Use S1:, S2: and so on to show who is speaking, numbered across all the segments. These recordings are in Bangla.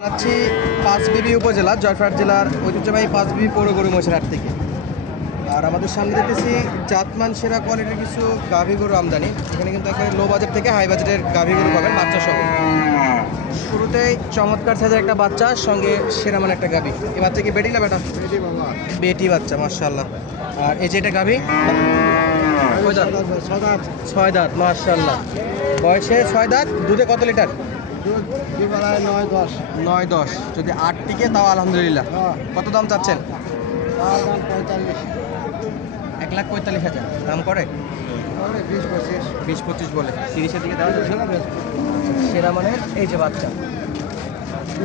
S1: জানাচ্ছি পাঁচবিবি উপজেলা জয়ফাট জেলার ঐতিহ্যবাহী পাঁচবিবি পৌর গরু হাট থেকে। আর আমাদের সামনে দেখতেছি জাতমান সেরা কোয়ালিটির কিছু গাভী গরু আমদানি। এখানে কিন্তু একেবারে লো বাজেট থেকে হাই বাজেটের গাভী গরু পাবেন বাচ্চা সহ। শুরুতেই চমৎকার সাইজের একটা বাচ্চা, সঙ্গে সেরা মানে একটা গাভী। এই বাচ্চা কি বেটি না বেটা? বেটি বাচ্চা মার্শাল্লাহ আর এই যে এটা গাভী? কয় দাঁত? ছয় দাঁত মার্শাল্লাহ বয়সে ছয় দাঁত, দুধে কত লিটার?
S2: নয় দশ।
S1: যদি আট টিকে তাও আলহামদুলিল্লাহ।
S2: হ্যাঁ।
S1: কত দাম চাচ্ছেন? এক লাখ পঁয়তাল্লিশ হাজার। দাম করে?
S2: বিশ পঁচিশ।
S1: বলে। তিরিশের দিকে দেওয়া যাচ্ছে সেরা মানের এই যে বাচ্চা।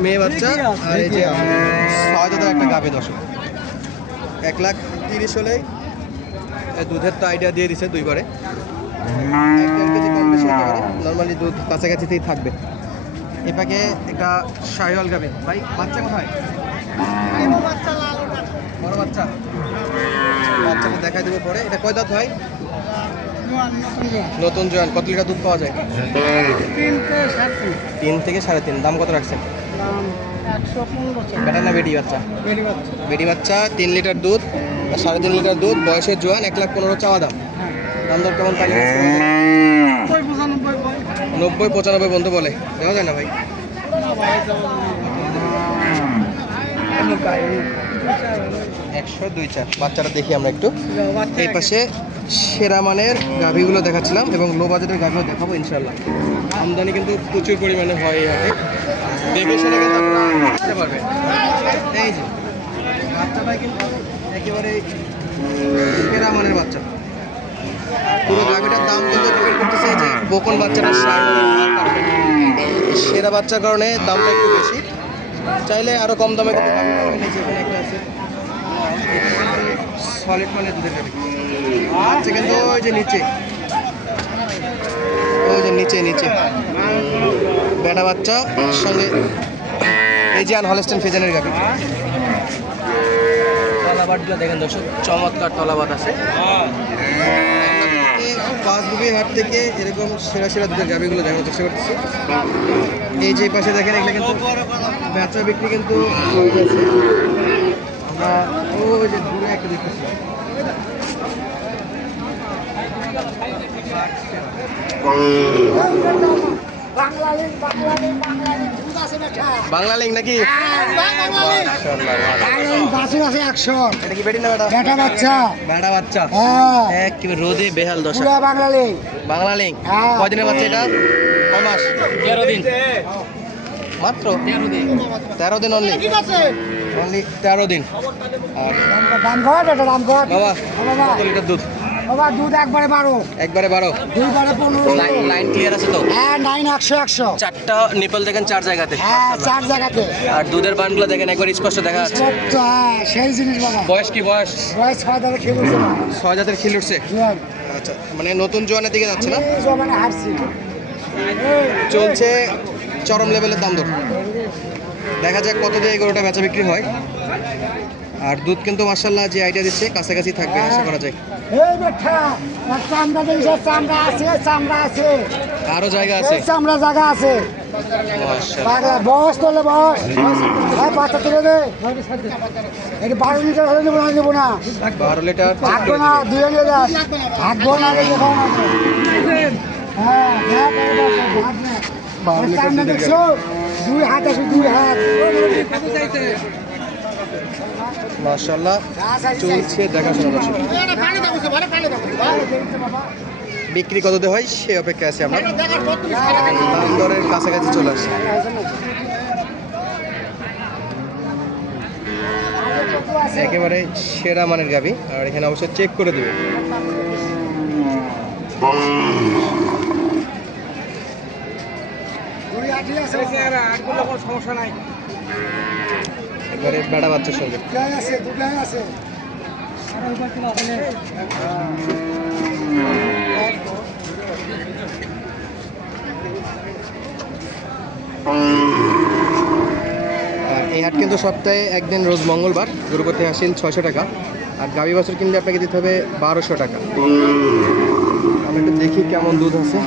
S1: মেয়ে বাচ্চা আর এই যে ছয় দাদার একটা গাবে দশক এক লাখ তিরিশ হলেই দুধের তো আইডিয়া দিয়ে দিছে দুইবারে। এক দেড় কেজি কম বেশি হতে পারে। নর্মালি দুধ কাছাকাছিতেই থাকবে। এপাকে একটা শাহিওয়াল গাবে। ভাই বাচ্চা কোথায়? বড় বাচ্চা। বাচ্চাকে দেখাই দেবো পরে। এটা কয় দাঁত হয় নতুন জোয়ান। কত লিটার দুধ পাওয়া যায়?
S2: তিন
S1: থেকে সাড়ে তিন। দাম কত রাখছেন?
S2: দাম
S1: বেটা না বেটি বাচ্চা?
S2: বেরি বাচ্চা
S1: বেটি বাচ্চা তিন লিটার দুধ সাড়ে তিন লিটার দুধ বয়সের জোয়ান এক লাখ পনেরো চাওয়া দাম। দাম দর কেমন পাইলে
S2: নব্বই, পঁচানব্বই
S1: বন্ধু বলে। দেওয়া যায় না ভাই? একশো দুই চার। বাচ্চাটা দেখি আমরা একটু। এই পাশে সেরা মানের গাভিগুলো দেখাচ্ছিলাম এবং লো বাজেটের গাভিগুলো দেখাবো ইনশাল্লাহ আমদানি কিন্তু প্রচুর পরিমাণে হয় এই হাটে। দেখে শুনে কিন্তু পারবেন। এই যে বাচ্চাটা কিন্তু একেবারে সেরা মানের বাচ্চা। করতেছে যে বকন বাচ্চাটার সাইজ সেরা বাচ্চার কারণে দামটা একটু বেশি। চাইলে আরও কম দামে কিন্তু গাভী পাবেন। এই যে এখানে একটা আছে। সলিড মানে দুধের আচ্ছা কিন্তু ওই যে নিচে। ওই যে নিচে নিচে। বেটা বাচ্চা সঙ্গে এই যে হলস্টেন ফিজানের তলাবাটগুলো দেখেন দর্শক চমৎকার তলাবাট আছে। পাঁচবুবি হাট থেকে এরকম সেরা সেরা দুধের গাভিগুলো দেখানোর চেষ্টা করতেছি। এই যে পাশে দেখেন এগুলো কিন্তু বেচা বিক্রি কিন্তু আমরা ওই যে দূরে একটা দেখতেছি। বাংলা লিঙ্ক নাকি? মাশাআল্লাহ, মাশাআল্লাহ।
S2: বাছুর আছে একশো
S1: এটা কি বেটি না বেটা?
S2: বেটা বাচ্চা।
S1: বেটা বাচ্চা।
S2: হ্যাঁ।
S1: এক কি রোদে বেহাল দশা।
S2: পুরা বাঙালি
S1: বাংলা লিঙ্ক
S2: হ্যাঁ।
S1: কদিনের বাচ্চা এটা? মাস? তেরো দিন। মাত্র? তেরো দিন। অনলি অনলি তেরো দিন। আর বাবা কত লিটার দুধ?
S2: বাবা দুধ একবারে বারো।
S1: একবারে বারো।
S2: দুইবারে পনেরো।
S1: লাইন লাইন ক্লিয়ার আছে তো?
S2: হ্যাঁ নাইন একশো একশো।
S1: চারটা নিপল দেখেন চার জায়গাতে।
S2: হ্যাঁ চার জায়গাতে।
S1: আর দুধের বানগুলো দেখেন একবার স্পষ্ট দেখা যাচ্ছে।
S2: হ্যাঁ সেই জিনিস বাবা।
S1: বয়স কি বয়স?
S2: বয়স ছয় দাদা খেলেছে না
S1: ছয় জাতের খিল উঠছে? আচ্ছা মানে নতুন জোয়ানের দিকে যাচ্ছে না?
S2: জমানে হারছি।
S1: চলছে চরম লেভেলের দাম দর। দেখা যাক কত দিয়ে এই গরুটা বেচা বিক্রি হয়। আর দুধ কিন্তু মার্শাল্লাহ যে আইডিয়া দিচ্ছে কাছাকাছি থাকবে আশা করা যায়।
S2: আর
S1: জায়গা আছে?
S2: চামড়া জায়গা আছে।
S1: মাশাআল্লাহ।
S2: বস তোলে বস। হ্যাঁ বাচ্চা তুলে দে। এটা বারো লিটার হলে নেব না নেব না।
S1: বারো লিটার
S2: না হ্যাঁ।
S1: বারো লিটার
S2: দেখছ? দুই হাত আছে দুই হাত।
S1: মার্শাল্লাহ চলছে দেখাশোনা দর্শক। বিক্রি কততে হয় সে অপেক্ষা আছে আমরা। দাম দরের কাছাকাছি চলে আসে। একেবারে সেরা মানের গাবি আর এখানে অবশ্যই চেক করে দেবে।
S2: সমস্যা নাই।
S1: একেবারে বেড়া বাচ্চার সঙ্গে।
S2: আছে দুটাই আছে।
S1: এই হাট কিন্তু সপ্তাহে একদিন রোজ মঙ্গলবার গরুপতি হাসিল ছয়শো টাকা আর গাবি বছর কিনলে আপনাকে দিতে হবে বারোশো টাকা। আমি একটু দেখি কেমন দুধ আছে।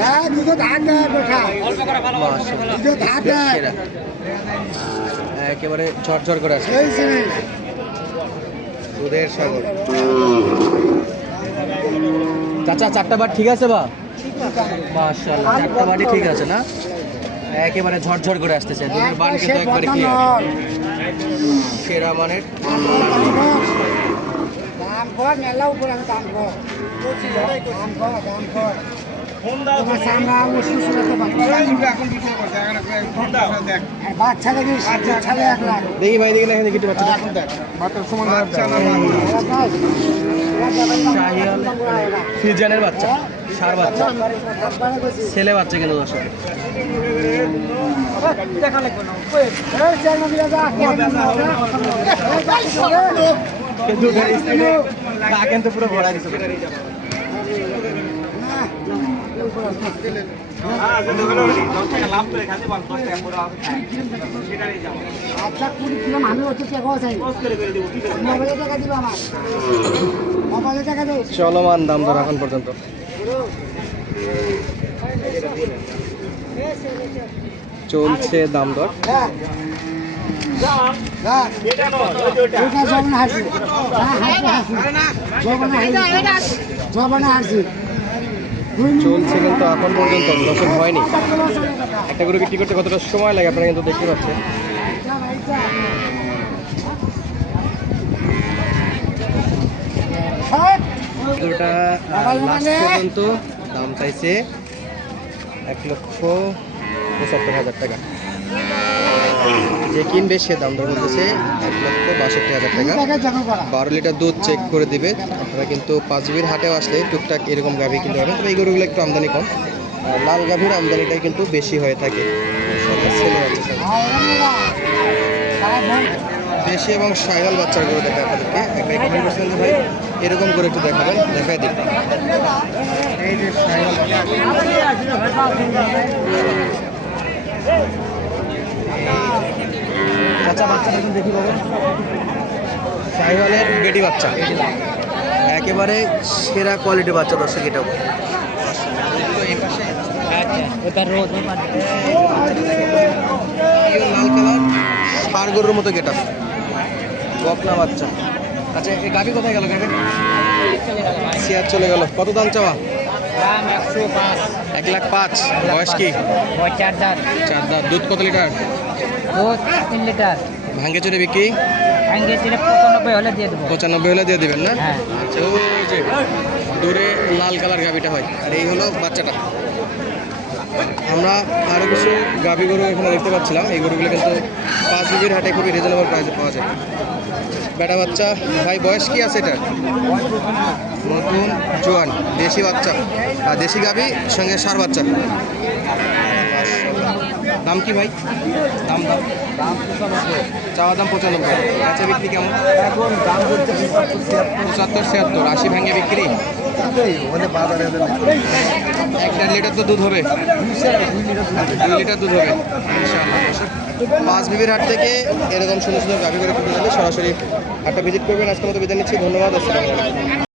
S2: হ্যাঁ দুটো ধান দেয় বেটা
S1: একেবারে ঝরঝর করে আছে দুধের সাগর। চাচা চারটা বার ঠিক আছে বা? মাশাআল্লাহ চারটা বারই ঠিক আছে না? একেবারে ঝরঝর করে আসতেছে দুধের বান কিন্তু একবারে
S2: নল।
S1: সেরা মানের।
S2: দাম কর মেলা উপরে আমি দাম কর। দাম কর দাম কর। বাচ্চা দেখি
S1: কিছু ফিজানের বাচ্চা সার বাচ্চা ছেলে বাচ্চা কিন্তু কিন্তু পুরো ভরা দিচ্ছে
S2: আচ্ছা কুড়ি কিলো আমি হচ্ছে টাকাও চাই মোবাইলে টাকা দিব আমার মোবাইলে টাকা দে
S1: চলমান দাম দর এখন পর্যন্ত। চলছে দাম দর।
S2: জবনা হাসি। জবনা হাসি।
S1: চলছে কিন্তু এখন পর্যন্ত দর্শক হয়নি। একটা গরু বিক্রি করতে কতটা সময় লাগে আপনারা কিন্তু দেখতে পাচ্ছেন। পর্যন্ত দাম চাইছে এক লক্ষ পঁচাত্তর হাজার টাকা। যে কিনবে সে দাম দর বলতেছে এক লক্ষ বাষট্টি হাজার টাকা। বারো লিটার দুধ চেক করে দিবে। আপনারা কিন্তু পাঁচ পাঁচবির হাটেও আসলে টুকটাক এরকম গাভী কিনতে পারবেন। তবে এই গরুগুলো একটু আমদানি কম। লাল গাভীর আমদানিটাই কিন্তু বেশি হয়ে থাকে। দেশি এবং সাইগাল বাচ্চার গরু দেখা আপনাদেরকে। একটা কমেন্ট করছিলেন যে, ভাই, এরকম করে একটু দেখাবেন, দেখাই দিন। এই যে সাইরাল বাচ্চা দেখুন দেখি সাইওয়ালের বেটি বাচ্চা। একেবারে সেরা কোয়ালিটির বাচ্চা দর্শক এটাও গরুর মতো গেটা বকনা বাচ্চা। আচ্ছা এই গাভি কোথায় গেল গাভি? চলে গেল। কত দাম চাওয়া? এক লাখ পাঁচ। বয়স কি?
S3: চার দাঁত।
S1: চার দাঁত। দুধ কত লিটার?
S3: দুধ তিন লিটার
S1: ভাঙ্গে চড়ে বিক্রি?
S3: ভাঙ্গে পঁচানব্বই হলে দিয়ে দেবো।
S1: পঁচানব্বই হলে দিয়ে দেবেন না?
S3: হ্যাঁ।
S1: আচ্ছা যে দূরে লাল কালার গাভিটা হয় আর এই হলো বাচ্চাটা। আমরা আরও কিছু গাভি গরু এখানে দেখতে পাচ্ছিলাম। এই গরুগুলো কিন্তু পাঁচ বিবির হাটে খুবই রিজনেবল প্রাইসে পাওয়া যায়। বেটা বাচ্চা ভাই বয়স কি আছে এটা? নতুন জোয়ান দেশি বাচ্চা আর দেশি গাভি সঙ্গে সার বাচ্চা। দাম কি ভাই? দাম দাম। চাওয়া দাম পঁচানব্বই। কাঁচা বিক্রি কেমন?
S2: এখন দাম করছে
S1: পঁচাত্তর, ছিয়াত্তর। আশি ভাঙে বিক্রি? এক দেড় লিটার তো দুধ হবে। দুই লিটার দুধ হবে। পাঁচ বিবির হাট থেকে এরকম সুন্দর সুন্দর গাভি করে সরাসরি হাটটা ভিজিট করবেন। আজকের মতো বিদায় নিচ্ছি। ধন্যবাদ। আসসালামু